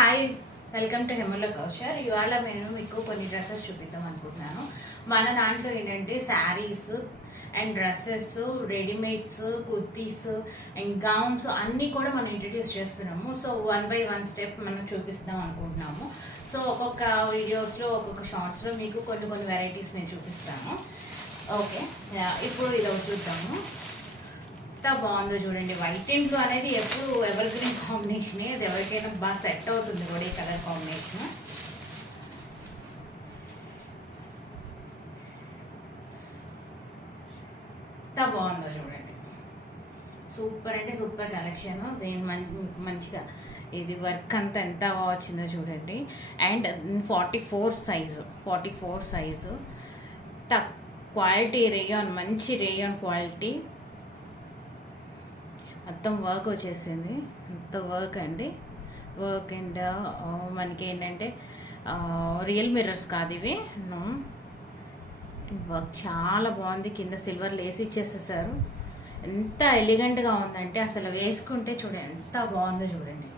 Hi, welcome to Hemala Kaushar. ఇవాళ నేను మీకు కొన్ని డ్రెస్సెస్ చూపిద్దాం అనుకుంటున్నాను. మన దాంట్లో ఏంటంటే saris and dresses, readymades, kurtis and gowns అన్నీ కూడా మనం ఇంట్రడ్యూస్ చేస్తున్నాము. సో 1 by 1 స్టెప్ మనం చూపిస్తాం అనుకుంటున్నాము. సో ఒక్కొక్క వీడియోస్లో, ఒక్కొక్క షార్ట్స్లో మీకు కొన్ని వెరైటీస్ నేను చూపిస్తాను. ఓకే, ఇప్పుడు ఇది చూద్దాము. ఎంత బాగుందో చూడండి. వైట్ అండ్ బ్లూ అనేది ఎప్పుడు ఎవర్ గ్రీన్ కాంబినేషనే. అది ఎవరికైనా బాగా సెట్ అవుతుంది కూడా ఈ కలర్ కాంబినేషన్. ఎంత బాగుందో చూడండి. సూపర్ అంటే సూపర్ కలెక్షన్. దేని మంచిగా ఇది వర్క్ అంతా ఎంత బాగా వచ్చిందో చూడండి. అండ్ 44 సైజు క్వాలిటీ రేయాన్, మంచి రేయాన్ క్వాలిటీ. మొత్తం వర్క్ వచ్చేసింది. మొత్తం వర్క్ అండి. వర్క్ అండ్ మనకి ఏంటంటే రియల్ మిర్రర్స్ కాదు ఇవి. వర్క్ చాలా బాగుంది. కింద సిల్వర్ లేస్ ఇచ్చేసేసారు. ఎంత ఎలిగెంట్గా ఉందంటే అసలు వేసుకుంటే చూడండి ఎంత బాగుందో చూడండి.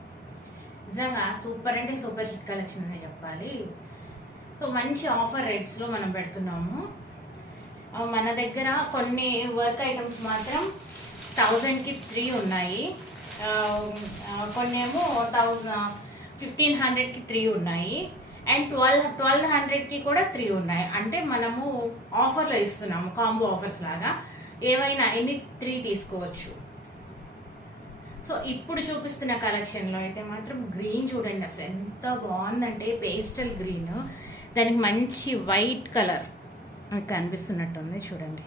నిజంగా సూపర్ అంటే సూపర్ హిట్ కలెక్షన్ అని చెప్పాలి. సో మంచి ఆఫర్ రేట్స్లో మనం పెడుతున్నాము. మన దగ్గర కొన్ని వర్క్ ఐటమ్స్ మాత్రం 1000కి 3 ఉన్నాయి. కొన్ని ఏమో 1500కి 3 ఉన్నాయి. అండ్ 1200కి కూడా 3 ఉన్నాయి. అంటే మనము ఆఫర్లో ఇస్తున్నాము, కాంబో ఆఫర్స్ లాగా. ఏవైనా ఎన్ని 3 తీసుకోవచ్చు. సో ఇప్పుడు చూపిస్తున్న కలెక్షన్లో అయితే మాత్రం గ్రీన్ చూడండి అసలు ఎంత బాగుందంటే, పేస్టల్ గ్రీన్, దానికి మంచి వైట్ కలర్ మీకు కనిపిస్తున్నట్టుంది చూడండి.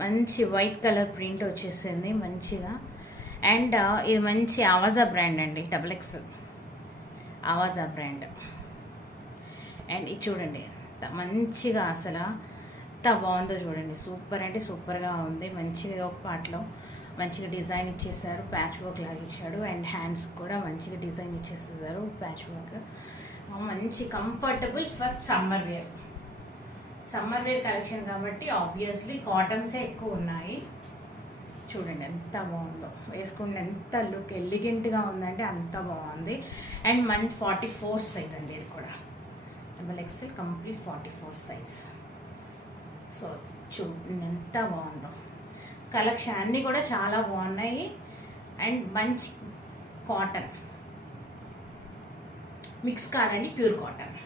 మంచి వైట్ కలర్ ప్రింట్ వచ్చేసింది మంచిగా. అండ్ ఇది మంచి ఆవాజా బ్రాండ్ అండి, XXX ఆవాజా బ్రాండ్. అండ్ ఇది చూడండి మంచిగా అసలు ఎంత బాగుందో చూడండి. సూపర్ అంటే సూపర్గా ఉంది. మంచిగా ఒక పార్ట్లో మంచిగా డిజైన్ ఇచ్చేసారు, ప్యాచ్ వర్క్ లాగా ఇచ్చాడు. అండ్ హ్యాండ్స్ కూడా మంచిగా డిజైన్ ఇచ్చేసేసారు, ప్యాచ్ వర్క్. మంచి comfortable for summer wear collection కాబట్టి ఆబ్వియస్లీ కాటన్సే ఎక్కువ ఉన్నాయి. చూడండి ఎంత బాగుందో, వేసుకుంటే ఎంత లుక్ ఎలిగెంట్గా ఉందంటే అంత బాగుంది. అండ్ మంచి 44 సైజ్ అండి. ఇది కూడా XXL కంప్లీట్ 44 సైజ్. సో చూడండి ఎంత బాగుందో. కలెక్షన్ అన్నీ కూడా చాలా బాగున్నాయి. అండ్ మంచి కాటన్ మిక్స్ కాదండి, ప్యూర్ కాటన్.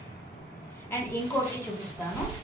అండ్ ఇంకోటి చూపిస్తాను.